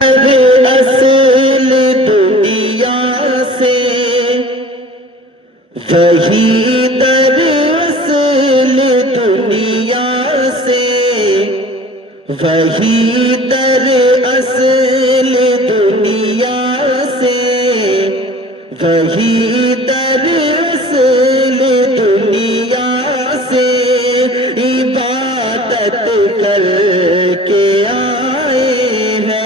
اصل دنیا سے وہی در اصل دنیا سے وہی در اصل دنیا سے وہی در اصل دنیا سے عبادت کر کے آئے ہیں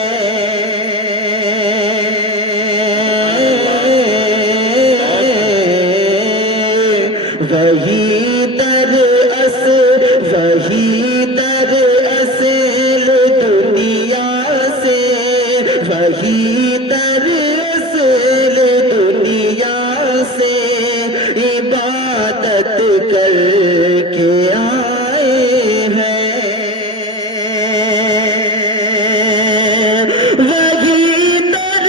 وہی در اصل وہی در اصل دنیا سے وہی در اصل دنیا سے عبادت کر کے آئے ہیں وہی در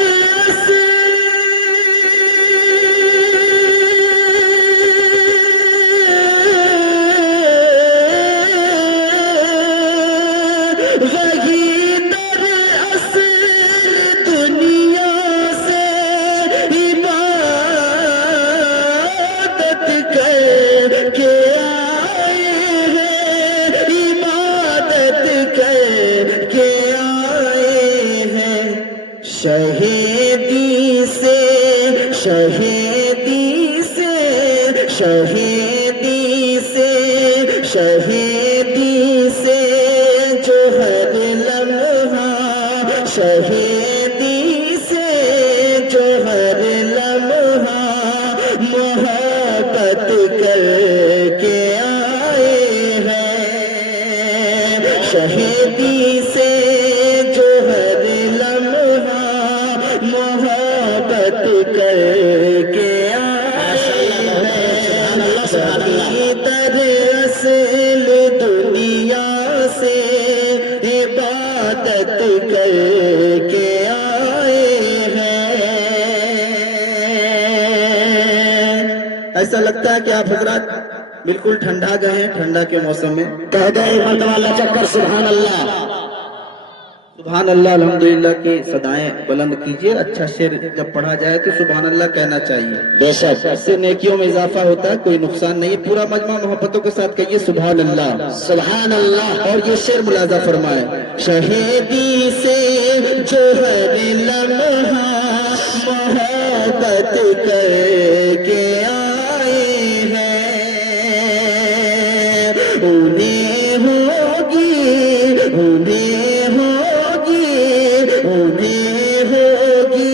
وہی در اصل دنیا سے عبادت کر کے آئے ہیں عبادت کر کے آئے ہیں شہیدی سے شہیدی سے شہیدی سے شہیدی سے جو ہر لمحہ شہیدی سے جو ہر لمحہ محبت کر کے آئے ہیں شہیدی سے جو ہر لمحہ محبت کر کے آئے ہیں وہی در اصل دنیا سے عبادت کر کے آئے ہیں ایسا لگتا ہے کہ آپ حضرات بالکل ٹھنڈا گئے ہیں ٹھنڈا کے موسم میں کہہ دیں ایک مرتبہ اللہ چکر سبحان اللہ سبحان اللہ الحمدللہ کی صدائیں بلند کیجئے اچھا شعر جب پڑھا جائے تو سبحان اللہ کہنا چاہیے بے شک اس سے نیکیوں میں اضافہ ہوتا ہے کوئی نقصان نہیں پورا مجمع محبتوں کے ساتھ کہیے سبحان اللہ سبحان اللہ اور یہ شعر ملاحظہ فرمائے شہیدی سے جو ہر لمحہ محبت کر کے آئے ہیں انہیں ہوگی انہیں ہوگی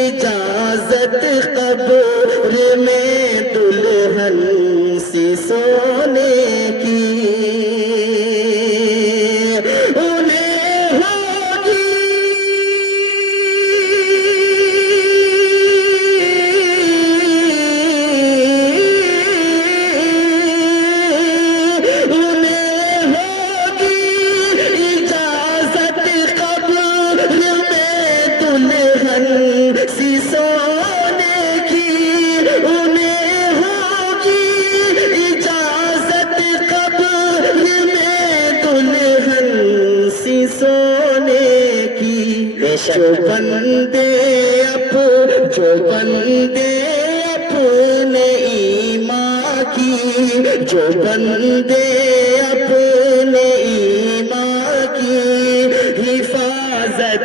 اجازت قبر میں دلہن سی سونے کی انہیں ہوگی اجازت قبر میں دلہن سی سونے کی انہیں ہوگی اجازت قبر میں دلہن سی سونے کی جو بندے اپنے ایمان کی جو بندے اپنے ایمان کی حفاظت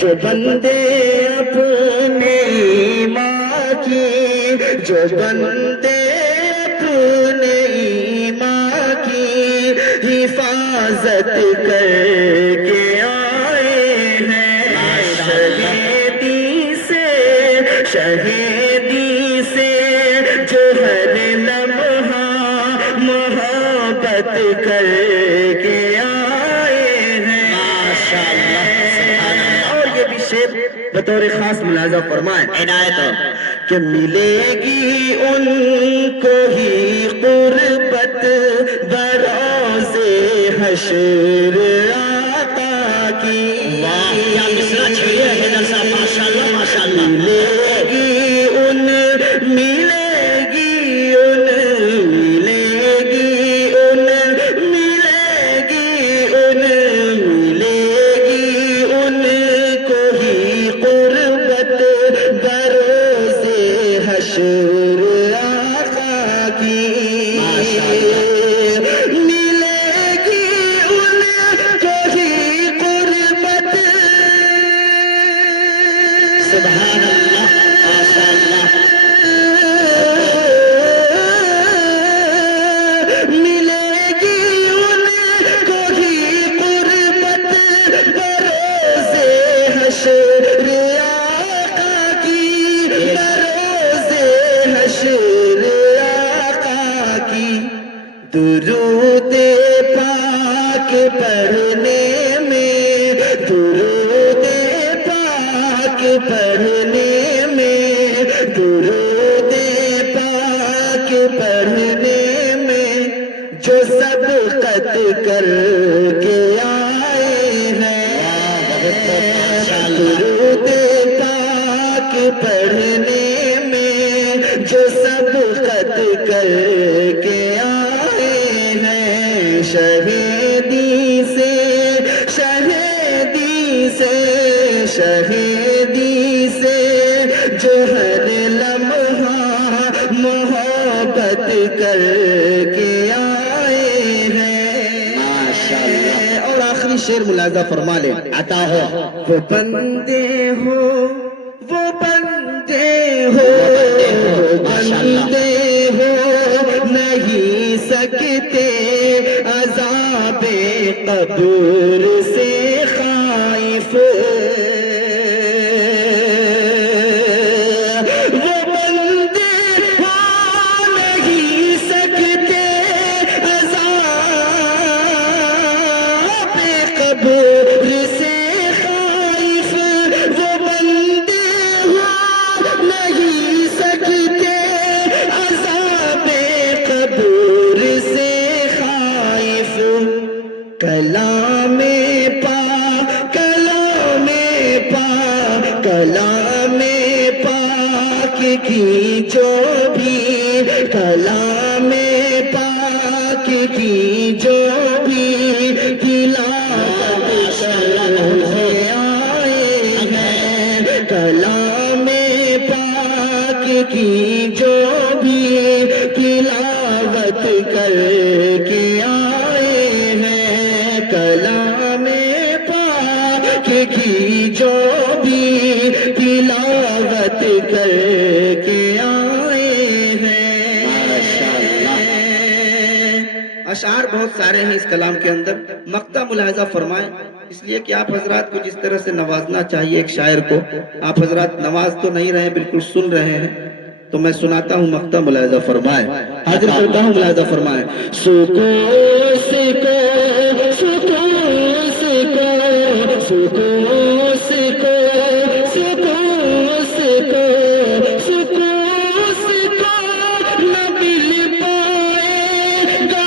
جو بندے اپنے ایمان کی جو بندے اپنے ایمان کی حفاظت کر کے آئے ہیں شہیدی سے جو ہر لمحہ محبت کر کے آئے ہیں اور یہ بھی شعر بطور خاص ملاحظہ فرمائیں عنایت کہ ملے گی ان کو ہی قربت بروز حشر آقا کی کیا مصرع چھڑی ہے حیدر صاحب ماشاءاللہ ماشاءاللہ ملے گی ان پڑھنے میں، درود پاک پڑھنے میں، درود پاک پڑھنے میں، جو سبقت کر کے آئے ہیں، درود پاک پڑھنے میں، جو سبقت کر کے آئے ہیں، شہیدی سے، شہیدی سے، شہیدی سے، جو ہر لمحہ محبت کر کے آئے ہیں۔ اور آخری شعر ملاحظہ فرما لیں، عطا ہو، وہ بندے ہو، وہ بندے ہو، وہ بندے ہو، نہیں سکتے عذاب قبر سے خائف، وہ بندے ہو نہیں سکتے عذاب قبر سے خائف، وہ بندے ہو نہیں سکتے عذاب قبر سے خائف، کلام پاک، کلام پاک، کلام پاک کی جو بھی، کلام پاک کی جو بھی تلاوت کرتے آئے ہیں، کلام پاک کی جو بھی تلاوت کر کے آئے ہیں، کلام پاک کی جو بھی تلاوت کر کے آئے ہیں۔ اشعار بہت سارے ہیں اس کلام کے اندر، مقطع ملاحظہ فرمائیں، اس لیے کہ آپ حضرات کو جس طرح سے نوازنا چاہیے ایک شاعر کو، آپ حضرات نواز تو نہیں رہے، بالکل سن رہے ہیں، تو میں سناتا ہوں، مقطع ملاحظہ فرمائیں، حاضر کرتا ہوں، ملاحظہ فرمائیں۔ سکو سکو سکو سکو سکو سکو سکو سکو سکو سکو، نہ مل پائے گا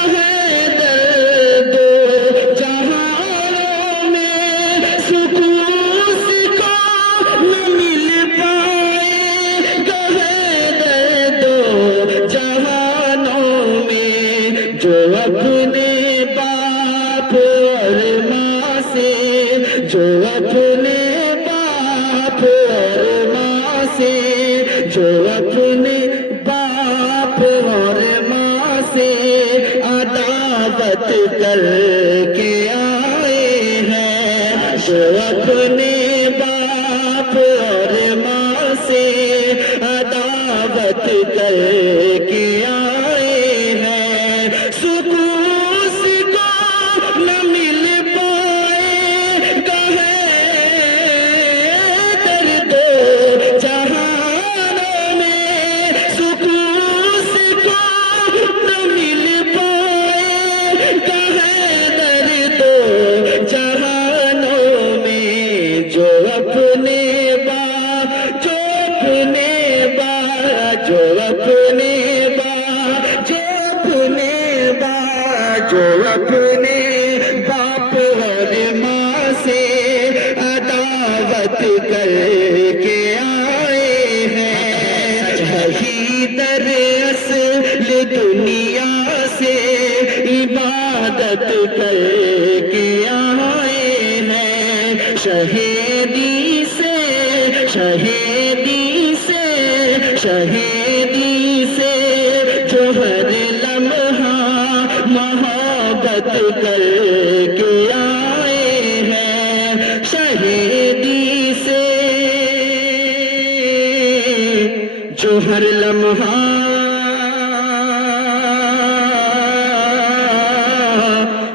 درد جہانوں میں، سکو سکو، نہ مل پائے گا درد جہانوں میں، جو اپنے باپ اور ماں سے، جو اپنے باپ اور ماں سے، جو اپنے باپ اور ماں سے عداوت کر کے آئے ہیں، جو اپنے باپ اور ماں سے عداوت کر کے آئے ہیں، سکون سکو نہ مل پائے گا درد جہانوں میں، سکون سکو نہ مل پائے گا درد جہانوں میں، جو اپنے باپ، جو اپنے باپ، جو اپنے باپ، جو اپنے باپ، جو اپنے باپ اور ماں سے عداوت کر کے آئے ہیں، وہی در اصل دنیا سے عبادت کر کے آئے ہیں، شہیدی سے، شہیدی سے، شہیدی سے، جو ہر لمحہ محبت کر کے آئے ہیں، شہیدی سے، جو ہر لمحہ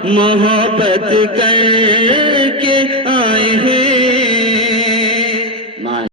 محبت کر